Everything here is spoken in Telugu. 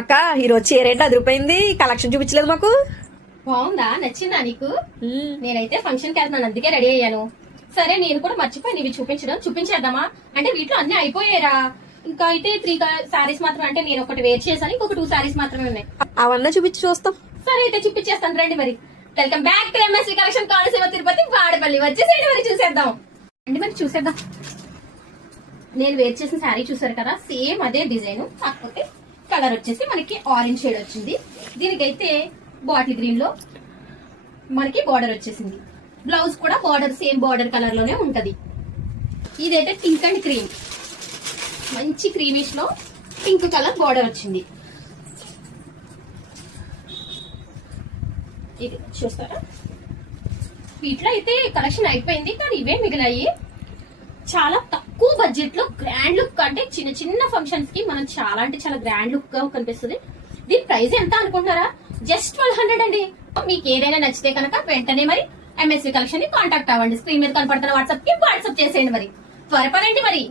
అక్క ఈరోజు చీర ఏంటి అదిరిపోయింది, కలెక్షన్ చూపించలేదు మాకు. బాగుందా? నచ్చిందా నీకు? నేనైతే ఫంక్షన్ కి వెళ్తున్నాను, అందుకే రెడీ అయ్యాను. సరే నేను కూడా మర్చిపోయి ఇవి చూపించేద్దామా అంటే వీటిలో అన్ని అయిపోయారా. ఇంకా అయితే 3 సారీస్ మాత్రమే, అంటే నేను ఒకటి వేర్ చేశాను, ఇంకొక 2 సారీస్ మాత్రమే ఉన్నాయి. అవన్నీ చూపించి చూస్తాం. సరే అయితే చూపించేస్తాను రండి. మరి welcome back to MSV collection, Konaseema Tirupati Vadapalli. వచ్చేసేయండి మరి చూసేద్దాం. అండి మరి చూసేద్దాం. నేను వేర్ చేసిన శారీ చూసారు కదా, సేమ్ అదే డిజైన్, కాకపోతే కలర్ వచ్చేసి మనకి ఆరెంజ్ షేడ్ వచ్చింది. దీనికైతే బాటిల్ గ్రీన్ లో మనకి బార్డర్ వచ్చేసింది. బ్లౌజ్ కూడా బార్డర్ సేమ్ బార్డర్ కలర్ లోనే ఉంటది. ఇదైతే పింక్ అండ్ క్రీమ్, మంచి క్రీమిష్ లో పింక్ కలర్ బార్డర్ వచ్చింది. ఇది చూస్తారా, వీటిలో అయితే కలెక్షన్ అయిపోయింది, కానీ ఇవే మిగిలాయి. చాలా తక్కువ బడ్జెట్ లో గ్రాండ్ లుక్, అంటే చిన్న చిన్న ఫంక్షన్స్ కి మనం చాలా అంటే చాలా గ్రాండ్ లుక్ గా కనిపిస్తుంది. దీని ప్రైస్ ఎంత అనుకుంటారా? జస్ట్ 1200 అండి. మీకు ఏదైనా నచ్చితే కనుక వెంటనే మరి ఎంఎస్వి కలెక్షన్ ని కాంటాక్ట్ అవ్వండి. స్క్రీన్ మీద కనపడుతున్న వాట్సాప్ కి వాట్సాప్ చేసేయండి. మరి త్వరపడండి మరి.